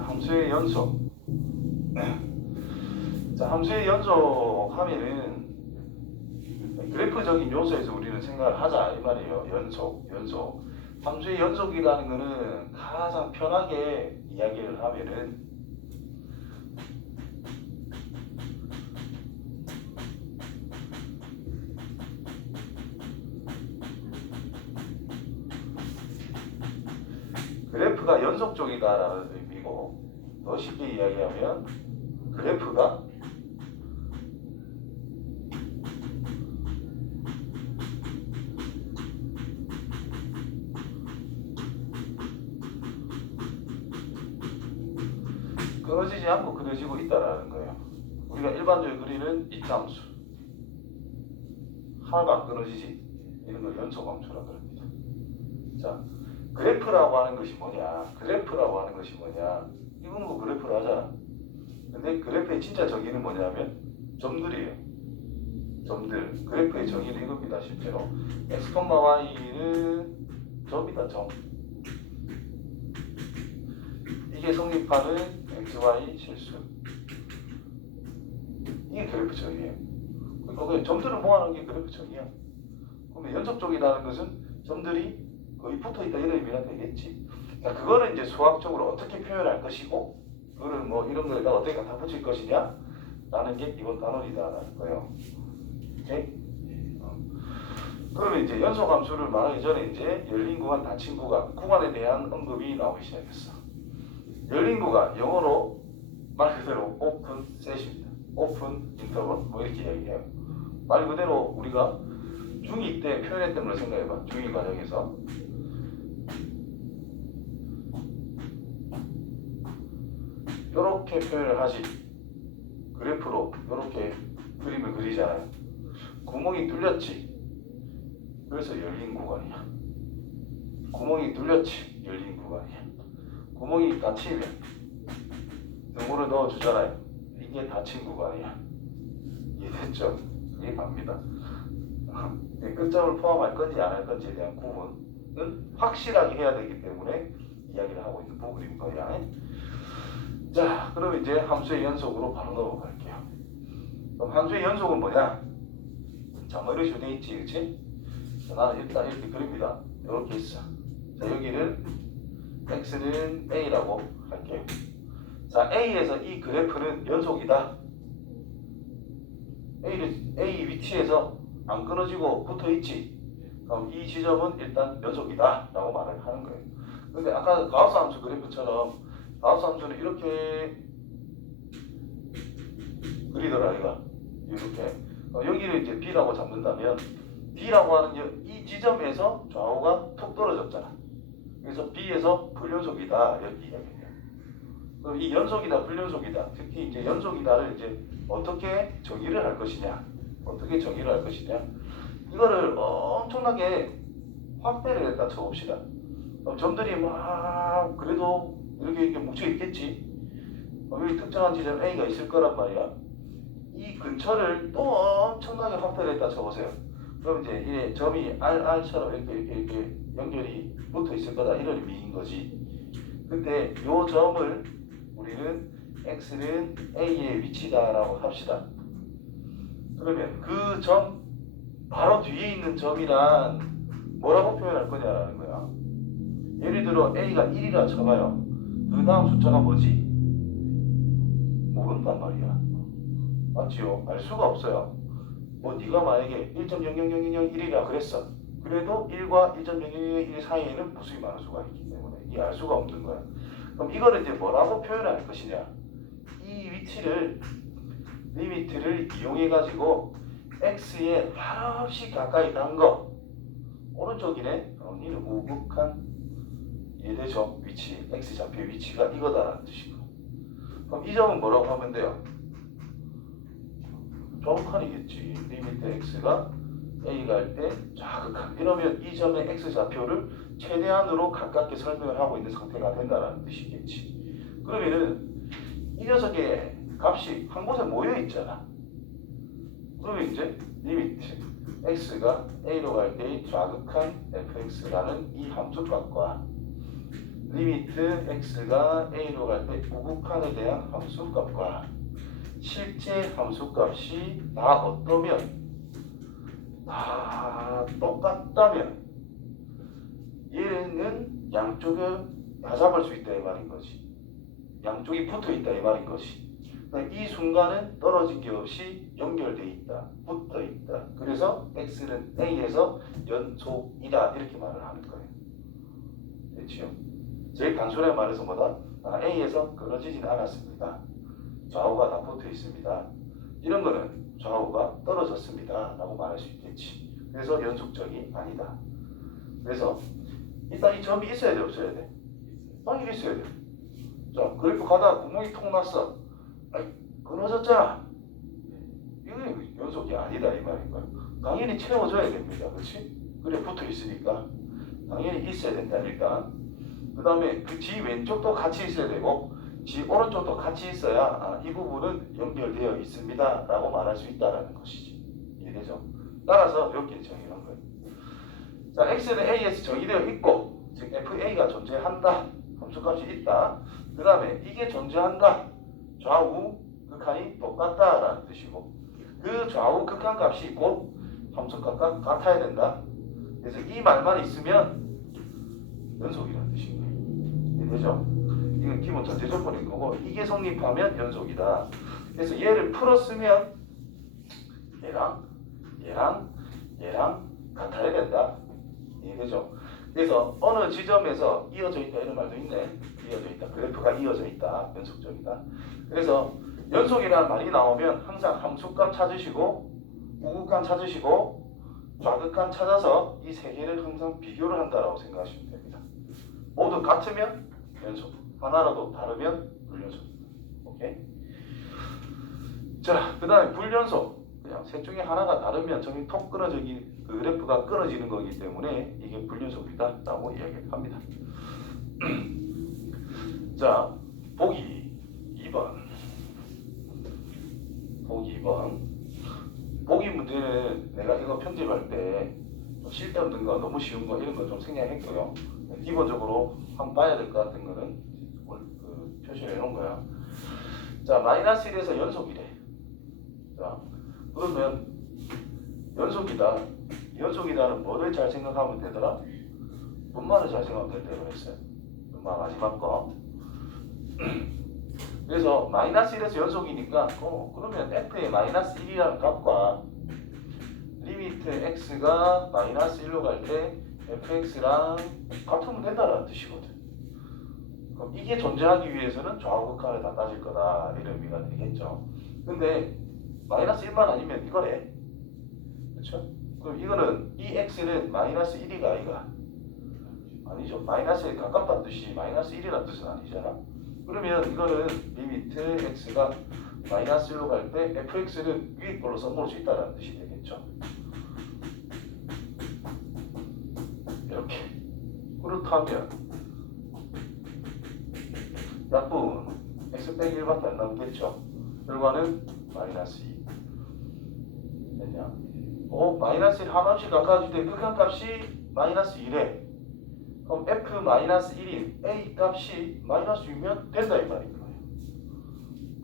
자, 함수의 연속. 자, 함수의 연속 하면은 그래프적인 요소에서 우리는 생각을 하자 이 말이에요. 연속. 함수의 연속이라는 거는 가장 편하게 이야기를 하면은 그래프가 연속적이다라는 의미고, 더 쉽게 이야기하면 그래프가 끊어지지 않고 그려지고 있다라는 거예요. 우리가 일반적으로 그리는 이차함수 하나가 안 끊어지지, 이런 걸 연속함수라고 합니다. 자, 그래프라고 하는 것이 뭐냐? 이건 뭐 그래프를 하잖아. 근데 그래프의 진짜 정의는 뭐냐면 점들이에요. 점들. 그래프의 정의는 이겁니다. 실제로 x, y는 점이다. 점. 이게 성립하는 x, y 실수. 이게 그래프 정의예요. 그러니까 점들을 모아놓은 게 그래프 정의야. 그러면 연속적이라는 것은 점들이 거의 붙어있다 이런 의미가 되겠지. 자, 그거는 이제 수학적으로 어떻게 표현할 것이고, 그거를 뭐 이런 거에다 어떻게 갖다 붙일 것이냐 라는 게 이번 단원이다라는 거예요. 오케이? 그러면 이제 연속함수를 말하기 전에 이제 열린 구간, 닫힌 구간, 구간에 대한 언급이 나오기 시작했어. 열린 구간, 영어로 말 그대로 오픈 셋입니다. 오픈 인터벌, 뭐 이렇게 이야기해요. 말 그대로 우리가 중2 때 표현했던 걸 생각해봐. 중2 과정에서 이렇게 표현을 하지. 그래프로 이렇게 그림을 그리잖아요. 구멍이 뚫렸지. 그래서 열린 구간이야. 구멍이 뚫렸지. 열린 구간이야. 구멍이 닫히면 등호를 넣어주잖아요. 이게 닫힌 구간이야. 이해됐죠? 이해 갑니다. 끝점을 포함할 건지 안 할 건지에 대한 구분은 확실하게 해야 되기 때문에 이야기를 하고 있는 부분인 거야. 자, 그럼 이제 함수의 연속으로 바로 넘어갈게요. 그럼 함수의 연속은 뭐냐? 자, 뭐 이런 식으로 돼 있지, 그치? 자, 나는 일단 이렇게 그립니다. 이렇게 있어. 자, 여기를 x는 a라고 할게요. 자, a에서 이 그래프는 연속이다. A 위치에서 안 끊어지고 붙어 있지. 그럼 이 지점은 일단 연속이다 라고 말을 하는 거예요. 근데 아까 가우스 함수 그래프처럼 가우스 함수는 이렇게 그리더라, 이거. 이렇게. 여기를 이제 B라고 잡는다면, B라고 하는 이 지점에서 좌우가 툭 떨어졌잖아. 그래서 B에서 불연속이다, 이렇게 이야기해요. 그럼 이 연속이다, 불연속이다, 특히 이제 연속이다를 이제 어떻게 정의를 할 것이냐, 이거를 엄청나게 확대를 했다 쳐봅시다. 점들이 막 그래도 이렇게 뭉쳐 있겠지. 여기 특정한 지점 A가 있을 거란 말이야. 이 근처를 또 엄청나게 확대를 했다 쳐보세요. 그럼 이제 이 점이 RR처럼 이렇게 연결이 붙어 있을 거다, 이런 의미인 거지. 근데 이 점을 우리는 X는 A의 위치다라고 합시다. 그러면 그 점 바로 뒤에 있는 점이란 뭐라고 표현할 거냐라는 거야. 예를 들어 A가 1이라 쳐봐요. 그 다음 숫자가 뭐지? 모른단 말이야. 맞지요? 알 수가 없어요. 뭐 네가 만약에 1.00001이라 그랬어. 그래도 1과 1.001 사이에는 부수기 많을 수가 있기 때문에 이게 알 수가 없는 거야. 그럼 이거를 이제 뭐라고 표현할 것이냐? 이 위치를, 리미트를 이용해 가지고 x에 한없이 가까이 단 거, 오른쪽이네. 니는 우극한 예대점 위치, x좌표의 위치가 이거다라는 뜻이고. 그럼 이 점은 뭐라고 하면 돼요? 좌극한이겠지. 리미트 x가 a가 할 때 좌극한. 이러면 이 점의 x좌표를 최대한으로 가깝게 설명을 하고 있는 상태가 된다는 뜻이겠지. 그러면은 이 녀석의 값이 한 곳에 모여 있잖아. 그러면 이제 리미트 x가 a로 갈 때의 좌극한 fx라는 이 함수 값과 리미트 x가 a로 갈 때 우극한에 대한 함수값과 실제 함수값이 다 어떠면 다 똑같다면 얘는 양쪽을 다 잡을 수 있다 이 말인 거지. 양쪽이 붙어 있다 이 말인 것이. 이 순간은 떨어진 게 없이 연결돼 있다, 붙어 있다. 그래서 x는 a에서 연속이다 이렇게 말을 하는 거예요. 됐죠? 제일 단순하게 말해서 뭐다? a에서 끊어지진 않았습니다. 좌우가 다 붙어 있습니다. 이런 거는 좌우가 떨어졌습니다 라고 말할 수 있겠지. 그래서 연속적이 아니다. 그래서 일단 이 점이 있어야 돼 없어야 돼? 이게 있어야 돼. 자, 그래프 가다가 구멍이 통 났어. 끊어졌잖아. 이게 연속이 아니다 이 말인 거야. 당연히 채워줘야 됩니다. 그렇지? 그래 붙어 있으니까 당연히 있어야 된다 일단. 그 다음에 그 지 왼쪽도 같이 있어야 되고 지 오른쪽도 같이 있어야 이 부분은 연결되어 있습니다 라고 말할 수 있다라는 것이지. 이해되죠? 따라서 이렇게 정의한 거예요. 자, x는 a에서 정의되어 있고 즉 fa가 존재한다. 함수값이 있다. 그 다음에 이게 존재한다. 좌우 극한이 똑같다라는 뜻이고 그 좌우 극한 값이 곧 함수값과 같아야 된다. 그래서 이 말만 있으면 연속이라는 뜻인 거예요. 이해되죠? 이건 기본 전제 조건인 거고 이게 성립하면 연속이다. 그래서 얘를 풀었으면 얘랑 같아야 된다. 이해되죠? 그래서 어느 지점에서 이어져 있다 이런 말도 있네. 이어져 있다. 그래프가 이어져 있다. 연속적이다. 그래서 연속이라는 말이 나오면 항상 함수값 찾으시고 우극한 찾으시고 좌극한 찾아서 이 세 개를 항상 비교를 한다라고 생각하시면 됩니다. 모두 같으면 연속, 하나라도 다르면 불연속. 오케이? 자, 그 다음에 불연속. 그냥 셋 중에 하나가 다르면 저기 톡 끊어지기 그 그래프가 끊어지는 거기 때문에 이게 불연속이다라고 이야기합니다. 자, 보기 2번. 보기 문제는 내가 이거 편집할 때 쓸데없는 거, 너무 쉬운 거 이런 거 좀 생략했고요. 기본적으로 한번 봐야 될 것 같은 거는 표시를 해놓은 거야. 자, 마이너스 1에서 연속이래. 자, 그러면 연속이다. 연속이다는 뭐를 잘 생각하면 되더라? 분말을 잘 생각하면 된다고 했어요. 분말 마지막 거. 그래서 마이너스 1에서 연속이니까 그러면 f의 마이너스 1이라는 값과 리미트 x가 마이너스 1로 갈 때 fx랑 같으면 된다는 뜻이거든. 그럼 이게 존재하기 위해서는 좌우 극한을 다 따질 거다 이런 의미가 되겠죠. 근데 마이너스 1만 아니면 이거래. 그렇죠? 그럼 이거는 이 x는 마이너스 1이가 아이가? 아니죠. 마이너스에 가깝다는 뜻이 마이너스 1이라는 뜻은 아니잖아. 그러면 이거는 리미트 x가 마이너스 1로 갈 때 fx는 위에 걸로 써먹을 수 있다는 뜻이 되겠죠. 이렇게. 그렇다면 약분 x 빼기 1밖에 안 남겠죠. 결과는 마이너스 2. 됐냐? 마이너스 1 하나씩 가까워질 때 극한값이 마이너스 1에 그럼 f-1인 a 값이 마이너스 6면 된다 이 말인 거예요.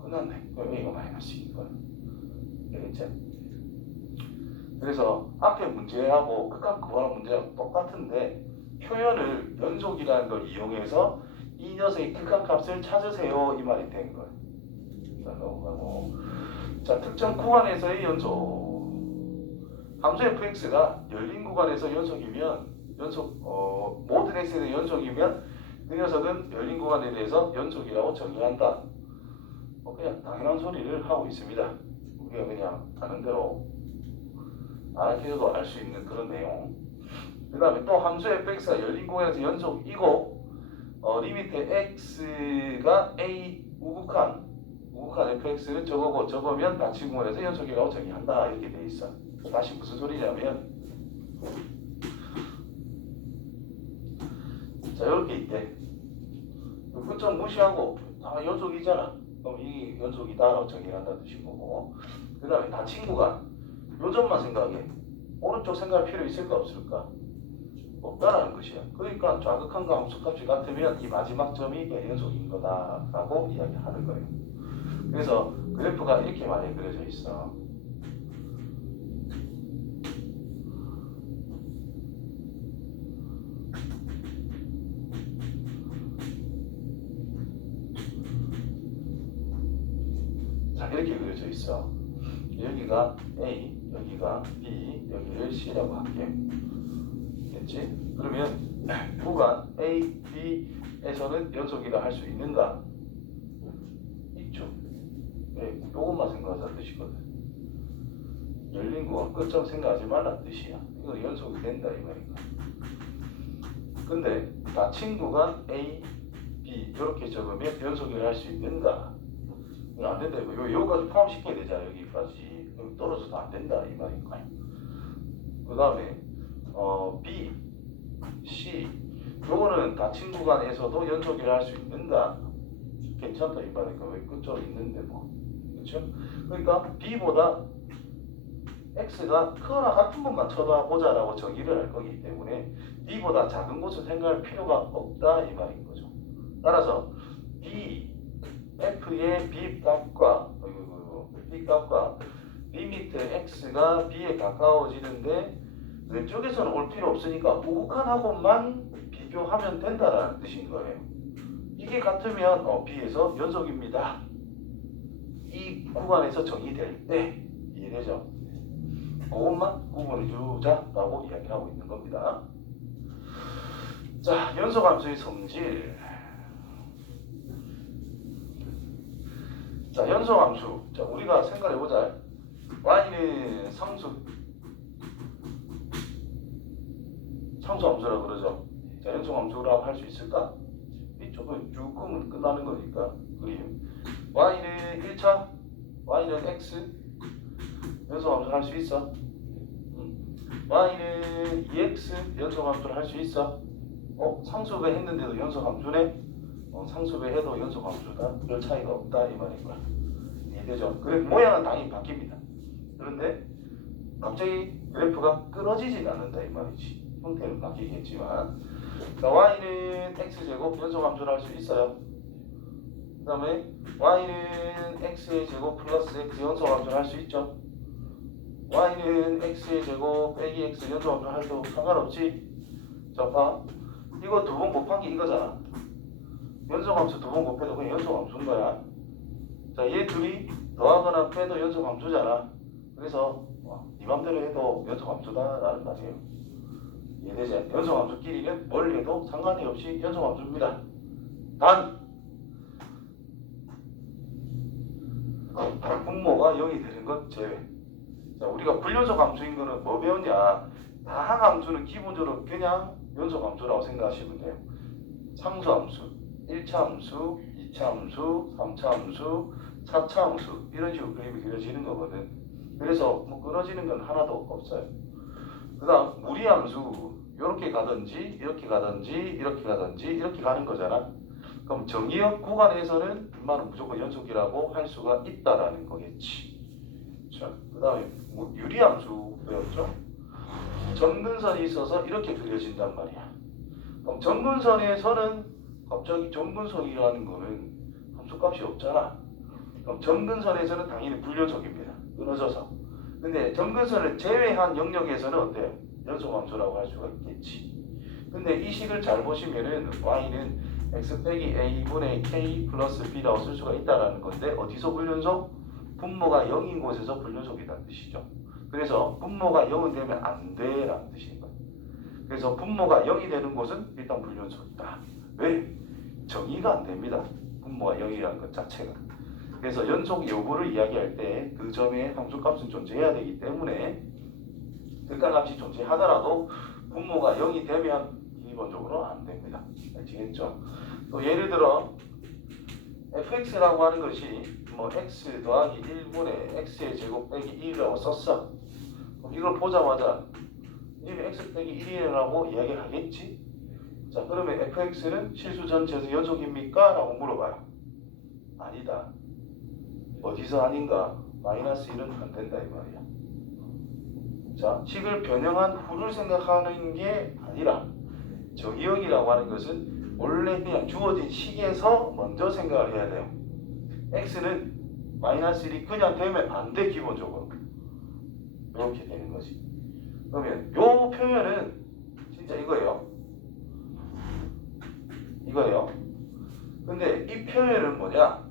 끝났네. 그럼 a가 마이너스 2인 거예요. 되겠지? 그래서 앞에 문제하고 극한 구하는 문제하고 똑같은데 표현을 연속이라는 걸 이용해서 이 녀석의 극한값을 찾으세요 이 말이 된 거예요. 자, 넘어가고. 자, 특정 구간에서의 연속. 함수 fx가 열린 구간에서 연속이면 모든 x에 대해 연속이면 그 녀석은 열린 구간에 대해서 연속이라고 정의한다. 그냥 당연한 소리를 하고 있습니다. 우리가 그냥 아는 대로 알아채도 알 수 있는 그런 내용. 그 다음에 또 함수 fx가 열린 구간에서 연속이고 리미트 x가 a 우극한 fx는 저거고 저거면 닫힌 구간에서 연속이라고 정의한다 이렇게 돼 있어. 다시 무슨 소리냐면 자 이렇게 있대. 끝점 무시하고 다 연속이잖아. 그럼 이게 연속이다라고 정의한다는 뜻인 거고. 그 다음에 닫힌 구간 요 점만 생각해. 오른쪽 생각할 필요 있을까 없을까? 없다라는 것이야. 그러니까 좌극한과 함수값이 같으면 이 마지막 점이 연속인 거다라고 이야기하는 거예요. 그래서 그래프가 이렇게 많이 그려져 있어. 자, 이렇게 그려져 있어. 여기가 A, 여기가 B, 여기를 C라고 할게요. 됐지? 그러면 구간 A, B에서는 연속이라 할 수 있는가? 있죠. 네, 요것만 생각하자는 뜻이거든. 열린 구간 끝점 생각하지 말라는 뜻이야. 이거 연속이 된다 이 말이니까. 근데 닫힌 구간 A, B 이렇게 적으면 연속이라 할 수 있는가? 이거 안 된다 이거. 여기까지 포함시켜야 되잖아. 여기까지. 여기 떨어져서 안 된다 이 말이니까. 그 다음에 B, C 요거는 닫힌 구간에서도 연속이라 할 수 있는가? 괜찮다 이 말이니까. 왜 끝쪽에 있는데 뭐. 그렇죠? 그러니까 B보다 X가 크거나 같은 것만 쳐다보자라고 정의를 할 거기 때문에 B보다 작은 곳을 생각할 필요가 없다 이 말인 거죠. 따라서 B, F의 B 값과 리미트 X가 B에 가까워지는데 왼쪽에서는 올 필요 없으니까 우극한하고만 비교하면 된다라는 뜻인 거예요. 이게 같으면 B에서 연속입니다. 이 구간에서 정의될 때 이해되죠? 그것만 구분해 주자라고 이야기를 하고 있는 겁니다. 자, 연소함수의 성질. 자, 연소함수. 자, 우리가 생각해 보자. y는 상수함수라고 그러죠. 자, 연소함수라고 할 수 있을까? 이쪽은 쭉 끄면 끝나는 거니까. 그림. y는 1차, y는 x. 연소함수를 할 수 있어. y는 2x 연소함수를 할 수 있어. 상수배 했는데도 연소함수네. 상수배 해도 연소함수다. 별 차이가 없다 이 말인 거야. 이해되죠? 그래 모양은 당연히 바뀝니다. 그런데 갑자기 그래프가 끊어지진 않는다 이 말이지. 형태는 바뀌겠지만. 자, y는 x제곱 연소함수를 할 수 있어요. 그 다음에 y는 x의 제곱 플러스 x 연소함수를 할 수 있죠. y는 x의 제곱 빼기 x 연소함수 해도 상관없지. 자, 봐. 이거 두 번 곱한 게 이거잖아. 연소함수 두 번 곱해도 그냥 연소함수인 거야. 자, 얘 둘이 더하거나 빼도 연소함수잖아. 그래서 네 맘대로 해도 연소함수다라는 말이에요. 이해되지? 연소함수끼리는 뭘 해도 상관이 없이 연소함수입니다. 단 분모가 0이 되는 것 제외. 자, 우리가 불연속 함수인 거는 뭐 배웠냐? 다항 함수는 기본적으로 그냥 연속 함수라고 생각하시면 돼요. 상수 함수, 1차 함수, 2차 함수, 3차 함수, 4차 함수 이런 식으로 그림이 그려지는 거거든. 그래서 뭐 끊어지는 건 하나도 없어요. 그 다음 무리 함수 이렇게 가든지 이렇게 가든지 이렇게 가든지 이렇게 가는 거잖아. 그럼 정의역 구간에서는 인마는 무조건 연속이라고 할 수가 있다라는 거겠지. 자, 그 다음에 유리함수 배웠죠? 점근선이 있어서 이렇게 그려진단 말이야. 그럼 점근선에서는 갑자기 점근선이라는 거는 함수값이 없잖아. 그럼 점근선에서는 당연히 불연속입니다. 끊어져서. 근데 점근선을 제외한 영역에서는 어때요? 연속함수라고 할 수가 있겠지. 근데 이 식을 잘 보시면은 y는 x 빼기 a분의 k 플러스 b라고 쓸 수가 있다라는 건데 어디서 불연속? 분모가 0인 곳에서 불연속이라는 뜻이죠. 그래서 분모가 0은 되면 안 돼라는 뜻인 거예요. 그래서 분모가 0이 되는 곳은 일단 불연속이다. 왜? 정의가 안 됩니다. 분모가 0이라는 것 자체가. 그래서 연속 여부를 이야기할 때 그 점에 함수값은 존재해야 되기 때문에 극가값이 존재하더라도 분모가 0이 되면 기본적으로 안 됩니다. 아시겠죠? 또 예를 들어 fx라고 하는 것이 뭐 x 더하기 1분의 x의 제곱 빼기 1이라고 썼어. 그럼 이걸 보자마자 이는 x 빼기 1이라고 이야기를 하겠지? 자, 그러면 fx는 실수 전체에서 연속입니까? 라고 물어봐요. 아니다. 어디서 아닌가? 마이너스 1은 안 된다 이 말이야. 자, 식을 변형한 후를 생각하는 게 아니라 정의역이라고 하는 것은 원래 그냥 주어진 식에서 먼저 생각을 해야 돼요. x는 마이너스 1이 그냥 되면 안 돼, 기본적으로. 이렇게 되는 거지. 그러면 요 표현은 진짜 이거예요. 이거예요. 근데 이 표현은 뭐냐?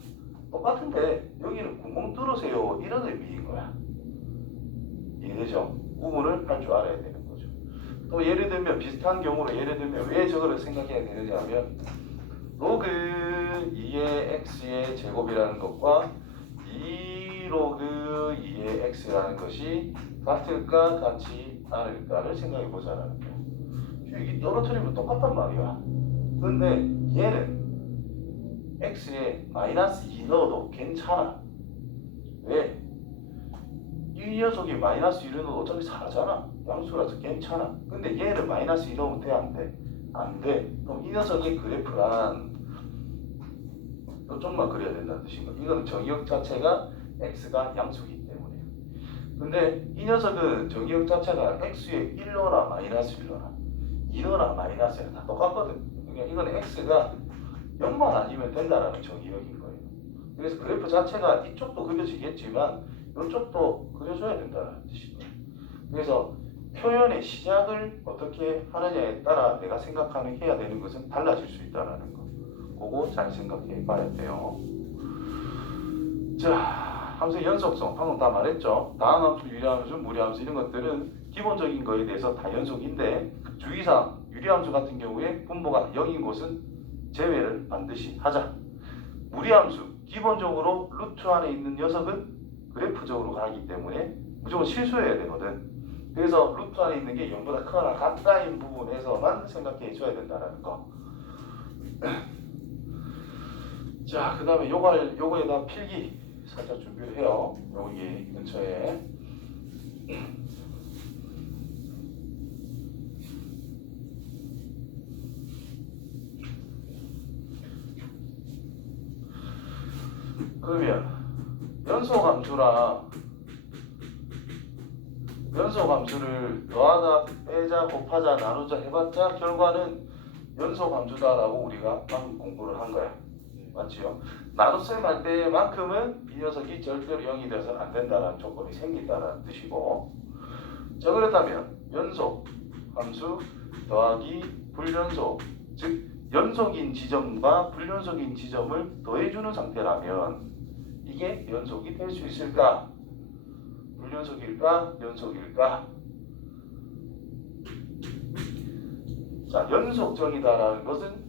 똑같은데 여기는 구멍 뚫으세요, 이런 의미인 거야. 이해되죠? 구분을 할 줄 알아야 되는 거죠. 또 예를 들면 비슷한 경우로 예를 들면 왜 저거를 생각해야 되느냐 하면 로그 2의 x의 제곱이라는 것과 2 로그 2의 x라는 것이 같을까 같지 않을까를 생각해 보자라는 거야. 이게 떨어뜨리면 똑같단 말이야. 근데 얘는 x에 마이너스 2 넣어도 괜찮아. 왜? 이 녀석이 마이너스 1을 넣어도 어차피 4잖아. 양수라서 괜찮아. 근데 얘를 마이너스 2 넣으면 돼? 안 돼? 안 돼. 그럼 이 녀석의 그래프란 이쪽만 그려야 된다는 뜻인 거야. 이건 정의역 자체가 x가 양수이기 때문에. 근데 이 녀석은 정의역 자체가 x에 1넣어라 마이너스 1넣어라 2넣어라 마이너스 1 다 똑같거든. 그러니까 이건 x가 0만 아니면 된다라는 정의역인 거예요. 그래서 그래프 자체가 이쪽도 그려지겠지만 이쪽도 그려줘야 된다는 뜻인 거예요. 그래서 표현의 시작을 어떻게 하느냐에 따라 내가 생각하는 해야 되는 것은 달라질 수 있다는 거. 그거 잘 생각해 봐야 돼요. 자, 함수의 연속성 방금 다 말했죠. 다항함수, 유리함수, 무리함수 이런 것들은 기본적인 거에 대해서 다 연속인데 주의사항 유리함수 같은 경우에 분모가 0인 곳은 제외를 반드시 하자. 무리함수 기본적으로 루트 안에 있는 녀석은 그래프적으로 가기 때문에 무조건 실수해야 되거든. 그래서 루트 안에 있는 게 0보다 크거나 같다인 부분에서만 생각해 줘야 된다는 거. 자, 그 다음에 요거에다 필기 살짝 준비를 해요. 여기 근처에. 그러면 연소함수를 더하다, 빼자, 곱하자, 나누자 해봤자 결과는 연소함수다라고 우리가 방금 공부를 한 거야. 맞지요? 나눗셈 할 때만큼은 이 녀석이 절대로 0이 돼서는 안 된다는 조건이 생긴다는 뜻이고, 자, 그렇다면 연속 함수 더하기 불연속, 즉 연속인 지점과 불연속인 지점을 더해주는 상태라면 이게 연속이 될 수 있을까? 불연속일까? 연속일까? 자, 연속정이다라는 것은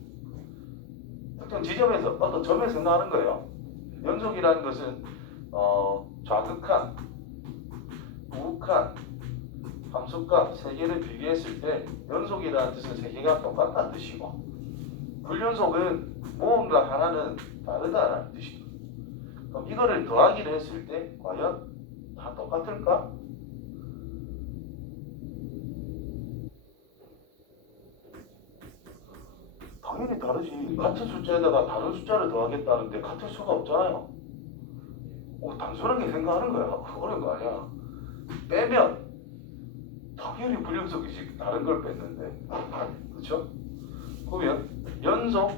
특정 지점에서 어떤 점에서 나는 거예요. 연속이라는 것은 좌극한, 우극한 함수값 세 개를 비교했을 때 연속이라는 뜻은 세 개가 똑같다는 뜻이고, 불연속은 무언가 하나는 다르다라는 뜻이고, 그럼 이거를 더하기를 했을 때 과연 다 똑같을까? 당연히 다르지. 같은 숫자에다가 다른 숫자를 더하겠다는데 같을 수가 없잖아요. 단순하게 생각하는 거야. 어려운 거 아니야. 빼면 당연히 불연속이지. 다른 걸 뺐는데. 그렇죠? 그러면 연속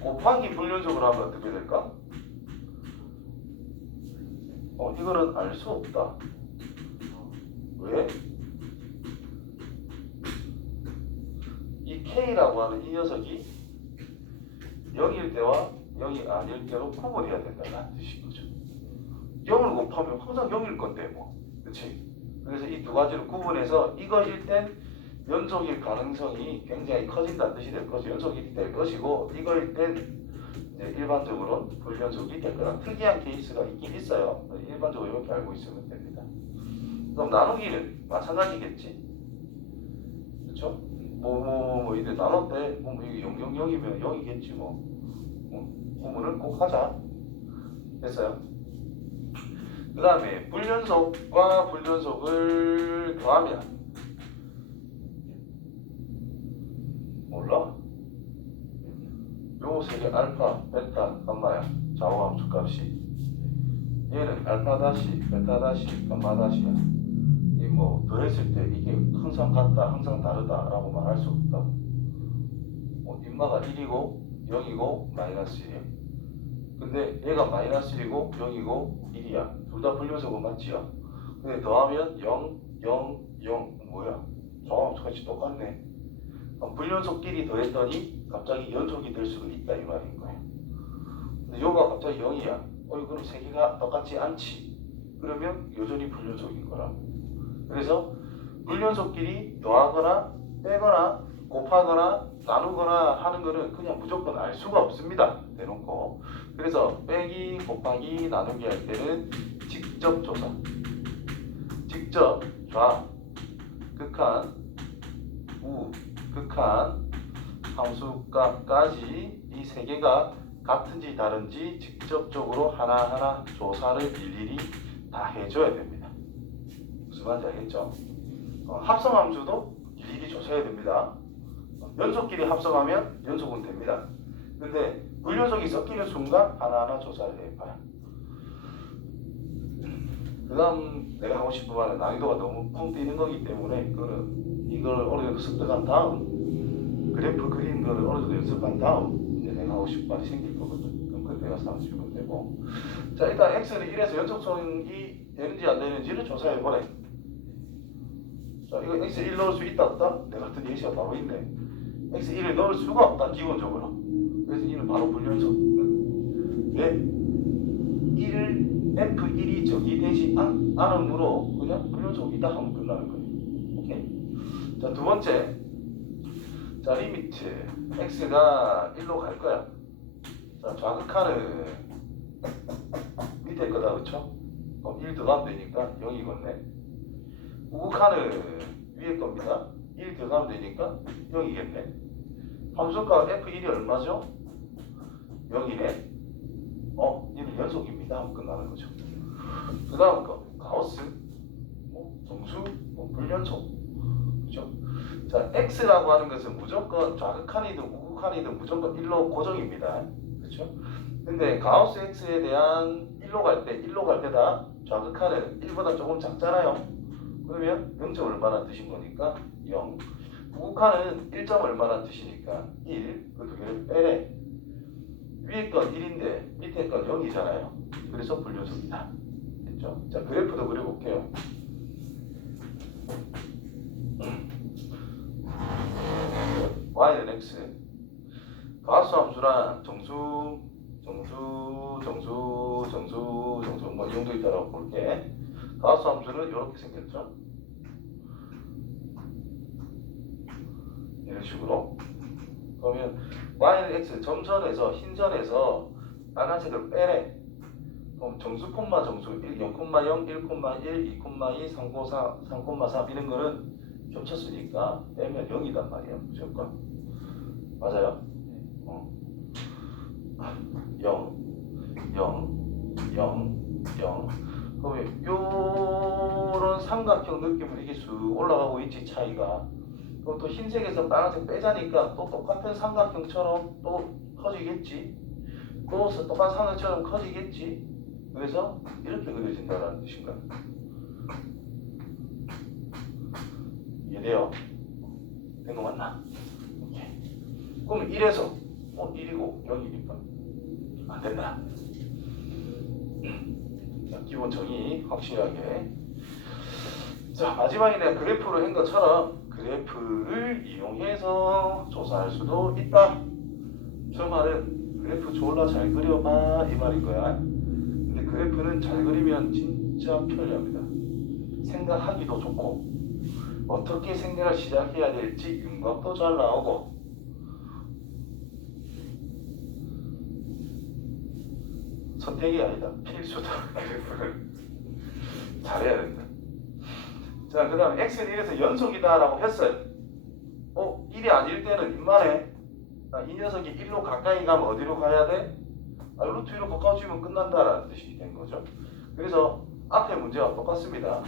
곱하기 불연속으로 하면 어떻게 될까? 이거는 알 수 없다. 왜? 이 K라고 하는 이 녀석이 0일 때와 0이 아닐 때로 구분해야 된다는 뜻인 거죠. 0을 곱하면 항상 0일 건데 뭐. 그렇지? 그래서 이 두 가지를 구분해서 이거일 땐 연속일 가능성이 굉장히 커진다는 뜻이 될 거죠. 연속이 될 것이고, 이거일 땐 일반적으로 불연속이 될 거라. 특이한 케이스가 있긴 있어요. 일반적으로 이렇게 알고 있으면 됩니다. 그럼 나누기는 마찬가지겠지. 그렇죠? 이제 나눴대. 이게 000이면 0이겠지 뭐. 구분을 꼭 하자. 됐어요? 그 다음에 불연속과 불연속을 더하면 몰라. 요 세 개 알파, 베타, 감마야. 좌우함수 값이. 얘는 알파 다시, 베타 다시, 감마 다시야. 이 더했을 때 이게 항상 같다, 항상 다르다라고 말할 수 없다. 빈마가 1이고 0이고 마이너스 1이에요. 근데 얘가 마이너스 1이고 0이고 1이야. 둘 다 불연속은 맞지요? 근데 더하면 0, 0, 0 뭐야? 정확히 똑같네. 불연속끼리 더했더니 갑자기 연속이 될 수도 있다 이 말인 거예요. 근데 요가 갑자기 0이야. 그럼 세 개가 똑같지 않지. 그러면 여전히 불연속인 거라. 그래서 불연속끼리 더하거나 빼거나 곱하거나 나누거나 하는 거는 그냥 무조건 알 수가 없습니다. 대놓고. 그래서 빼기, 곱하기, 나누기 할 때는 직접 조사. 직접 좌, 극한, 우, 극한, 함수값까지 이 세 개가 같은지 다른지 직접적으로 하나하나 조사를 일일이 다 해줘야 됩니다. 무슨 말인지 알겠죠? 합성함수도 일일이 조사해야 됩니다. 연속끼리 합성하면 연속은 됩니다. 근데 불연속이 섞이는 순간 하나하나 조사를 해봐요. 그 다음 내가 하고 싶은 말은 난이도가 너무 펑 뛰는 거기 때문에 이걸 어느 정도 습득한 다음 그래프 그리는 거를 어느 정도 연습한 다음 이제 내가 하고 싶은 말이 생길 거거든. 그럼 그때 가서 하시면 되고. 자, 일단 x는 1에서 연속성이 되는지 안 되는지를 조사해보래. 자, 이거 x 1 넣을 수 있다 없다? 내 같은 예시가 바로 있네. x 1을 넣을 수가 없다 기본적으로. 그래서 이는 바로 불연속. 왜? 1을 F1이 정의되지 않으므로 그냥 불연속이다 하면 끝나는 거예요. 오케이? 자, 두 번째. 자, 리미트 x가 1로 갈 거야. 자, 좌극하는 밑에 거다, 그쵸? 그럼 1 더하면 되니까 0이겠네. 우극하는 위에 겁니다. 1 더하면 되니까 0이겠네. 함수가 F1이 얼마죠? 0이네. 얘는 연속입니다 하면 끝나는 거죠. 그 다음 거 가우스, 정수, 불연속, 그죠? 자, x라고 하는 것은 무조건 좌극한이든 우극한이든 무조건 1로 고정입니다. 그렇죠? 근데 가우스 x에 대한 1로 갈 때다 좌극한은 1보다 조금 작잖아요. 그러면 0점 얼마나 뜻인 거니까 0. 우극한은 1점 얼마나 뜻이니까 1. 그 두 개를 빼래. 위에 건 1인데 밑에 건 0이잖아요. 그래서 불연속이다. 됐죠? 자, 그래프도 그려볼게요. y는 x. 가우스 함수란 정수 뭐 이 정도 있다라고 볼게. 가우스 함수는 이렇게 생겼죠. 이런 식으로. 그러면 y는 x 점선에서 흰선에서 빨간색을 빼래. 그럼 정수, 정수 1, 0,0, 1,1, 2,2, 3,3 이런 거는 겹쳤으니까 빼면 0이단 말이야. 무조건. 맞아요? 0, 0, 0, 0. 그러면 요런 삼각형 느낌으로 이게 쑥 올라가고 있지, 차이가. 그럼 또 흰색에서 빨간색 빼자니까 또 똑같은 삼각형처럼 또 커지겠지. 또 똑같은 삼각형처럼 커지겠지. 그래서 이렇게 그려진다는 뜻인가요? 이해돼요? 된 거 맞나? 오케이. 그럼 1에서 1이고 0이니까 안 된다. 자, 기본 정의 확실하게. 자, 마지막에 내가 그래프로 한 것처럼 그래프를 이용해서 조사할 수도 있다. 저 말은 그래프 졸라 잘 그려봐 이 말인 거야. 근데 그래프는 잘 그리면 진짜 편리합니다. 생각하기도 좋고 어떻게 생각을 시작해야 될지 윤곽도 잘 나오고 선택이 아니다. 필수다. 그래프는 잘해야 된다. 자, 그 다음에 x는 1에서 연속이다 라고 했어요. 1이 아닐 때는 입만해. 이 녀석이 1로 가까이 가면 어디로 가야 돼? 루트 1로 가까워지면 끝난다라는 뜻이 된 거죠. 그래서 앞에 문제와 똑같습니다.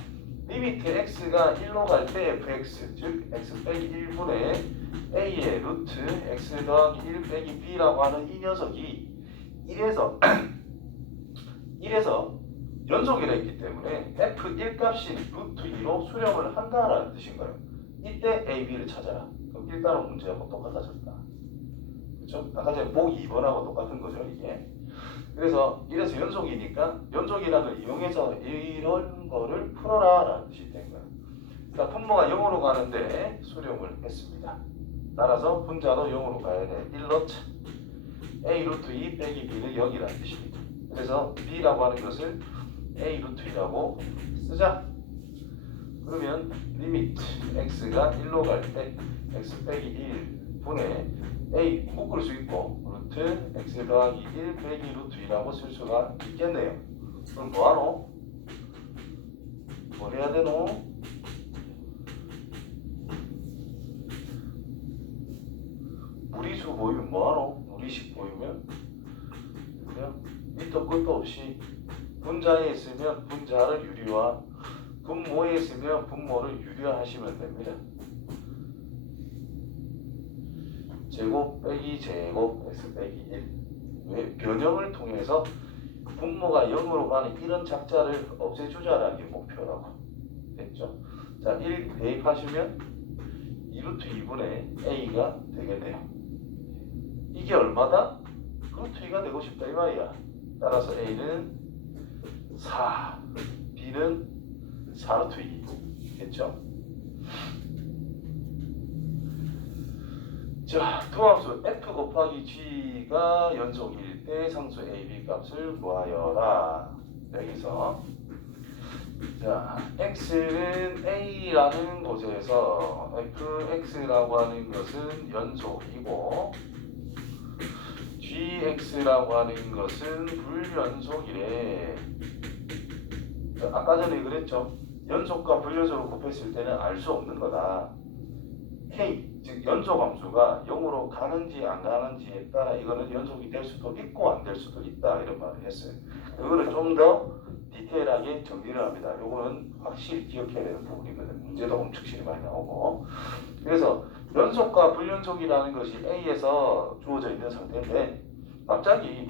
리미트 x가 1로 갈 때 fx, 즉 x 빼기 1분의 a의 루트 x 더하기 1 빼기 b라고 하는 이 녀석이 1에서 연속이라 했기 때문에 f1 값이 루트 2로 수렴을 한다라는 뜻인 거예요. 이때 a, b를 찾아라. 그럼 일단은 문제하고 똑같아졌다. 그렇죠? 아까 전에 목 2번하고 똑같은 거죠, 이게. 그래서 이래서 연속이니까 연속이라는 걸 이용해서 이런 거를 풀어라라는 뜻이 된 거예요. 자, 분모가 0으로 가는데 수렴을 했습니다. 따라서 분자도 0으로 가야 돼. 1 넣자. a 루트 2 빼기 b는 0이라는 뜻입니다. 그래서 b라고 하는 것을 a 루트 2라고 쓰자. 그러면 리미트 x가 1로 갈 때 x 빼기 1 분의 a 묶을 수 있고 루트 x 더하기 1 빼기 루트 2라고 쓸 수가 있겠네요. 그럼 뭐하노? 뭐 해야 되노? 무리수 보이면 뭐하노? 무리식 보이면 그냥 밑도 끝도 없이 분자에 있으면 분자를 유리화, 분모에 있으면 분모를 유리화하시면 됩니다. 제곱 빼기 제곱 x 빼기 1. 왜? 변형을 통해서 분모가 0으로 가는 이런 작자를 없애주자라는 게 목표라고 됐죠. 자, 1 대입하시면 2루트 2분의 a가 되겠네요. 이게 얼마다? 루트 2가 되고 싶다 이 말이야. 따라서 a는 4, b는 4루트 2 됐죠? 자, 두함수 f 곱하기 g가 연속일 때 상수 a, b 값을 구하여라. 여기서 자, x는 a라는 곳에서 fx라고 하는 것은 연속이고 gx라고 하는 것은 불연속이래. 자, 아까 전에 그랬죠. 연속과 불연속을 곱했을 때는 알 수 없는 거다. k, 즉 연속함수가 0으로 가는지 안 가는지에 따라 이거는 연속이 될 수도 있고 안 될 수도 있다 이런 말을 했어요. 그거를 좀 더 디테일하게 정리를 합니다. 요거는 확실히 기억해야 되는 부분이거든요. 문제도 엄청 실이 많이 나오고. 그래서 연속과 불연속이라는 것이 A에서 주어져 있는 상태인데 갑자기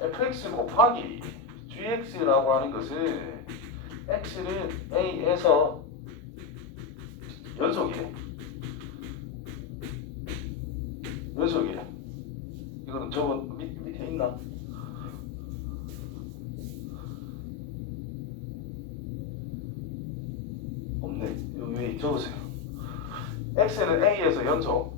fx 곱하기 gx라고 하는 것은 x는 A에서 연속이래. 연속이래. 이거는 저거 밑에 있나? 없네. 여기 위에 적으세요. x는 a에서 연속,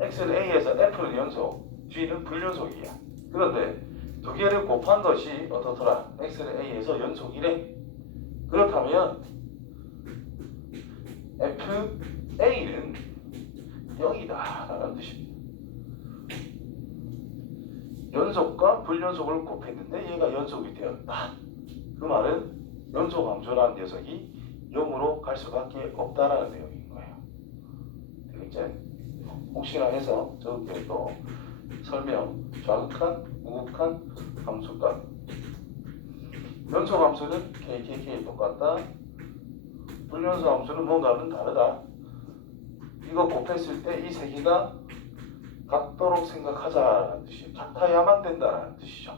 x는 a에서 f는 연속, g는 불연속이야. 그런데 두 개를 곱한 것이 어떻더라? x는 a에서 연속이래. 그렇다면 fa는 0이다 라는 뜻입니다. 연속과 불연속을 곱했는데 얘가 연속이 되었다. 그 말은 연속함수라는 녀석이 0으로 갈 수밖에 없다라는 내용인 거예요. 되겠죠? 혹시나 해서 저기에도 설명, 좌극한, 우극한 함수값. 연속함수는 KKK 똑같다. 불연속 함수는 뭔가는 다르다. 이거 곱했을 때 이 세 개가 같도록 생각하자라는 뜻이에요. 같아야만 된다라는 뜻이죠.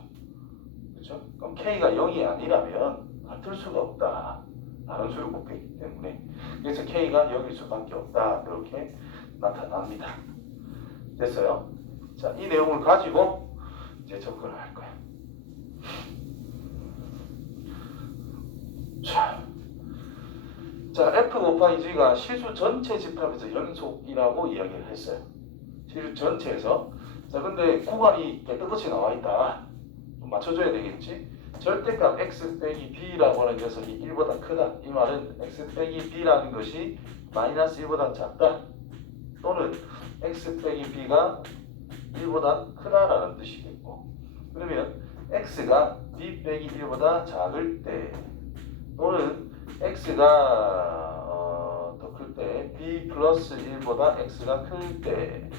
그렇죠? 그럼 K가 0이 아니라면 같을 수가 없다. 다른 수를 곱했기 때문에. 그래서 K가 0일 수밖에 없다. 이렇게 나타납니다. 됐어요? 자, 이 내용을 가지고 이제 접근을 할 거예요. 자, f 곱하기 g가 실수 전체 집합에서 연속이라고 이야기를 했어요. 실수 전체에서. 자, 근데 구간이 깨끗이 나와 있다. 좀 맞춰줘야 되겠지? 절대값 x 빼기 b라고 하는 녀석이 1보다 크다. 이 말은 x 빼기 b라는 것이 마이너스 1보다 작다. 또는 x 빼기 b가 1보다 크다라는 뜻이겠고. 그러면 x가 b 빼기 1보다 작을 때 또는 x가 더 클 때 b 플러스 1보다 x가 클 때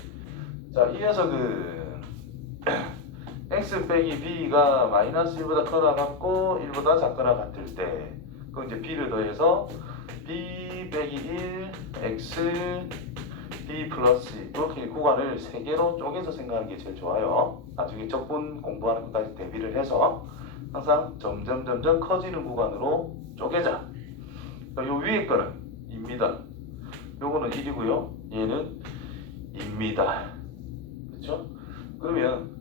자, 이 녀석은 x 빼기 b가 마이너스 1보다 크거나 같고 1보다 작거나 같을 때 그럼 이제 b를 더해서 b 빼기 1 x b 플러스 이렇게 구간을 3개로 쪼개서 생각하는 게 제일 좋아요. 나중에 적분 공부하는 것까지 대비를 해서 항상 점점 커지는 구간으로 쪼개자. 요 위에 거는 2입니다. 요거는 1이고요. 얘는 2입니다. 그렇죠? 그러면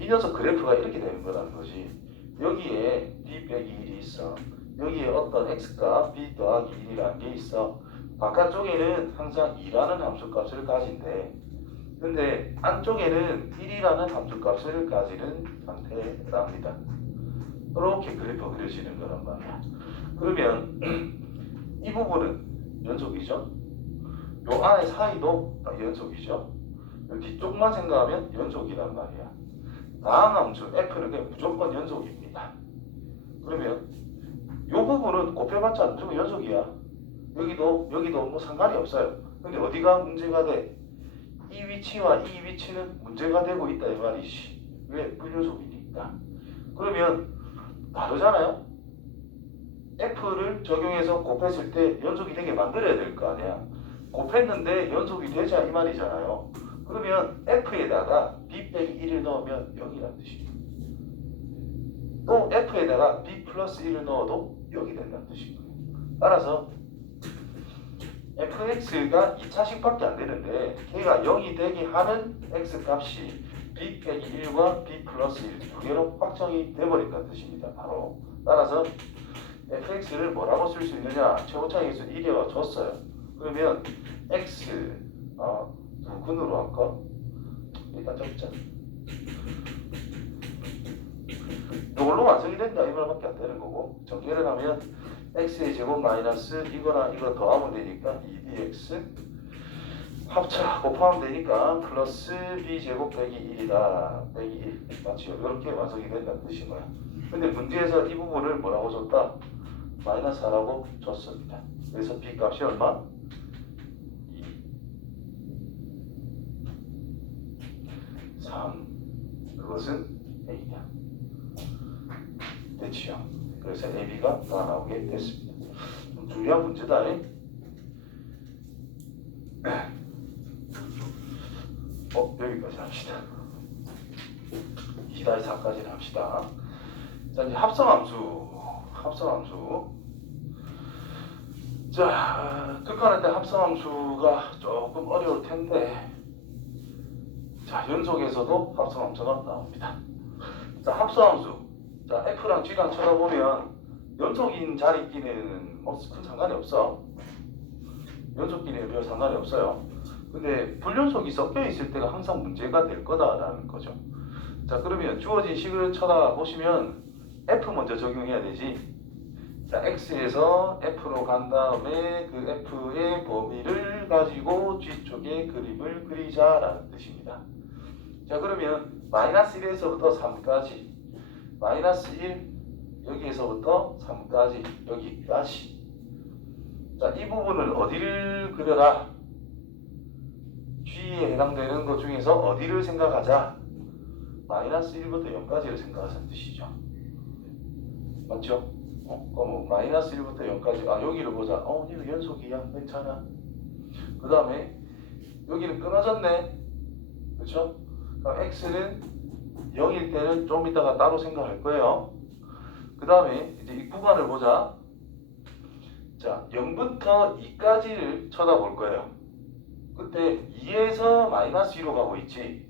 이 녀석 그래프가 이렇게 되는 거라는 거지. 여기에 b 빼기 1이 있어. 여기에 어떤 x값 b 더하기 1이라는 게 있어. 바깥쪽에는 항상 2라는 함수값을 가진대. 근데 안쪽에는 1이라는 함수값을 가지는 상태랍니다. 이렇게 그래프 그려지는 거란 말이야. 그러면 이 부분은 연속이죠. 요 안에 사이도 연속이죠. 요 뒤쪽만 생각하면 연속이란 말이야. 다음 함수 f는 그냥 무조건 연속입니다. 그러면 요 부분은 곱해봤자 무조건 연속이야. 여기도 뭐 상관이 없어요. 근데 어디가 문제가 돼? 이 위치와 이 위치는 문제가 되고 있다 이 말이지. 왜? 불연속이니까. 그러면 다르잖아요. F를 적용해서 곱했을 때 연속이 되게 만들어야 될 거 아니야. 곱했는데 연속이 되자 이 말이잖아요. 그러면 F에다가 B 빼기 1을 넣으면 0이라는 뜻이에요. 또 F에다가 B 플러스 1을 넣어도 0이 된다는 뜻인 거예요. 따라서 fx가 2차식밖에 안 되는데 k가 0이 되게 하는 x값이 b 빼기 1과 b 플러스 1 두 개로 확정이 돼버린다는 뜻입니다. 바로 따라서 fx를 뭐라고 쓸 수 있느냐? 최고차항에서 1이 줬어요. 그러면 x 누군으로 할까? 일단 적자. 이걸로 완성이 된다 이 말밖에 안 되는 거고 정리를 하면 x의 제곱 마이너스 이거랑 이거 더하면 되니까 2dx 합차 곱하면 되니까 플러스 b제곱 빼기 1이다 빼기 1 맞죠? 이렇게 완성이 된다는 뜻인 거야. 근데 문제에서 이 부분을 뭐라고 줬다? 마이너스 4라고 줬습니다. 그래서 b 값이 얼마? 2 3 그것은 a냐 됐지요? 그래서 AB가 다 나오게 됐습니다. 좀 중요한 문제다. 여기까지 합시다. 2-4까지는 합시다. 자, 이제 합성함수. 자, 극한할 때 합성함수가 조금 어려울 텐데, 자, 연속에서도 합성함수가 나옵니다. 자, 합성함수. 자, F랑 G랑 쳐다보면 연속인 자리끼리는 뭐 큰 상관이 없어. 연속끼리는 별 상관이 없어요. 근데 불연속이 섞여 있을 때가 항상 문제가 될 거다라는 거죠. 자, 그러면 주어진 식을 쳐다보시면 F 먼저 적용해야 되지. 자, X에서 F로 간 다음에 그 F의 범위를 가지고 G 쪽에 그림을 그리자라는 뜻입니다. 자, 그러면 마이너스 1에서부터 3까지 마이너스 1 여기에서부터 3까지 여기까지. 자, 이 부분을 어디를 그려라? G에 해당되는 것 중에서 어디를 생각하자? 마이너스 1부터 0까지를 생각하자는 뜻이죠. 맞죠? 그럼 마이너스 1부터 0까지 여기를 보자. 이거 연속이야. 괜찮아. 그 다음에 여기는 끊어졌네. 그렇죠? 그럼 X는 0일 때는 좀 이따가 따로 생각할 거예요. 그 다음에 이제 이 구간을 보자. 자, 0부터 2까지를 쳐다볼 거예요. 그때 2에서 마이너스 2로 가고 있지.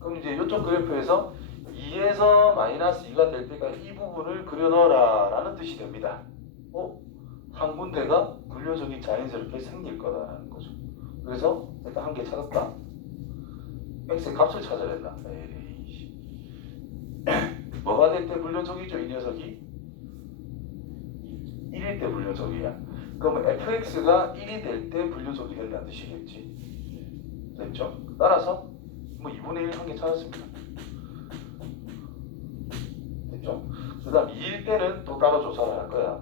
그럼 이제 이쪽 그래프에서 2에서 마이너스 2가 될 때가 이 부분을 그려 넣어라 라는 뜻이 됩니다. 한 군데가 불연속이 자연스럽게 생길 거다라는 거죠. 그래서 일단 한 개 찾았다. x의 값을 찾아야 된다. 뭐가 될 때 불연속이죠? 이 녀석이 1일 때 불연속이야. 그러면 fx가 1이 될 때 불연속이 된다는 뜻이겠지. 됐죠? 따라서 뭐 2분의 1 한 개 찾았습니다. 됐죠? 그 다음 2일 때는 또 따로 조사를 할 거야.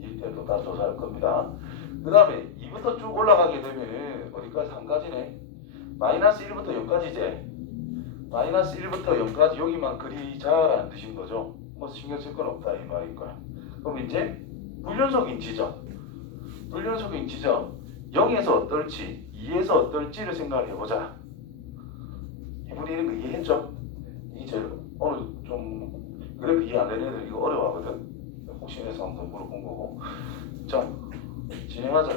2일 때는 또 따로 조사할 겁니다. 그 다음에 2부터 쭉 올라가게 되면 어디까지? 3까지네. 마이너스 1부터 0까지제. 마이너스 1부터 0까지 여기만 그리자라는 뜻인 거죠. 뭐 신경 쓸 건 없다 이 말일 거야. 그럼 이제 불연속인 지점 0에서 어떨지 2에서 어떨지를 생각을 해보자. 이분이 이런 거 이해했죠? 이제 오늘 좀 그래프 이해 안 되는 애들 이거 어려워하거든. 혹시 해서 한번 물어본 거고. 자, 진행하자.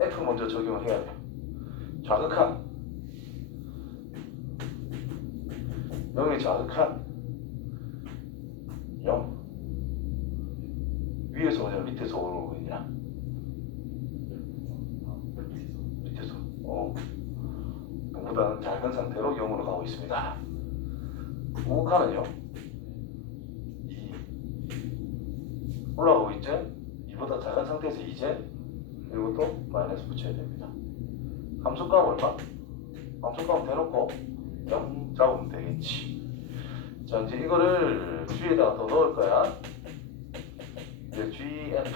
F 먼저 적용을 해야 돼. 좌극한 0의 좌극한 0 위에서 오냐 밑에서 오는 거냐? 밑에서. 보다는 작은 상태로 0으로 가고 있습니다. 우극한은요? 2 올라가고 있죠? 2보다 작은 상태에서 2제 그리고 또 마이너스 붙여야 됩니다. 함수값 얼마? 함수값 대놓고 0 잡으면 되겠지. 자, 이제 이거를 G에다가 더 넣을 거야. 이제 GF.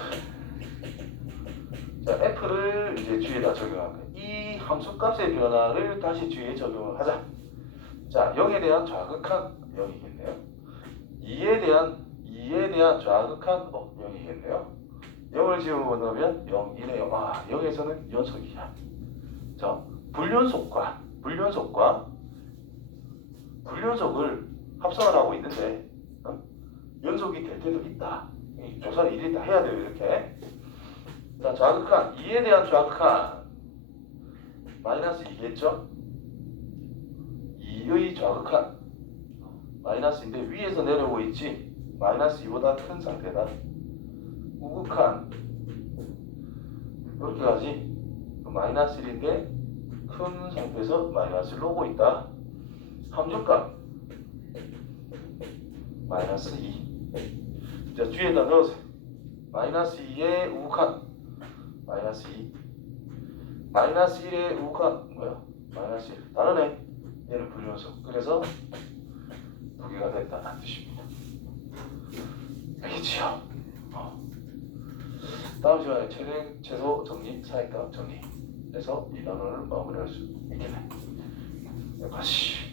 자, F를 이제 G에다 적용할 거야. 이 함수값의 변화를 다시 G에 적용을 하자. 자, 0에 대한 좌극한 0이겠네요. 2에 대한 좌극한 0이겠네요. 0을 집어넣으면 0, 1에 0. 0에서는 연속이야. 자, 불연속을 합성을 하고 있는데 연속이 될 때도 있다. 조사를 일일이 다 해야 돼요. 이렇게. 자, 좌극한 2에 대한 좌극한 마이너스 2겠죠? 2의 좌극한 마이너스인데 위에서 내려오고 있지. 마이너스 2보다 큰 상태다. 우극한 이렇게 가지. 마이너스 1인데 큰 상태에서 마이너스를 오고 있다. 함수값 마이너스 2. 자, 뒤에다 넣어서 마이너스 2의 우극한 마이너스 2 마이너스 1의 우극한 뭐야? 마이너스 1. 다르네. 얘는 불연속. 그래서 두 개가 됐다는 뜻입니다. 알겠지요? 다음 시간에 최소 정리, 차이값 정리 해서 이 단원을 마무리할 수 있겠네. 여기까지.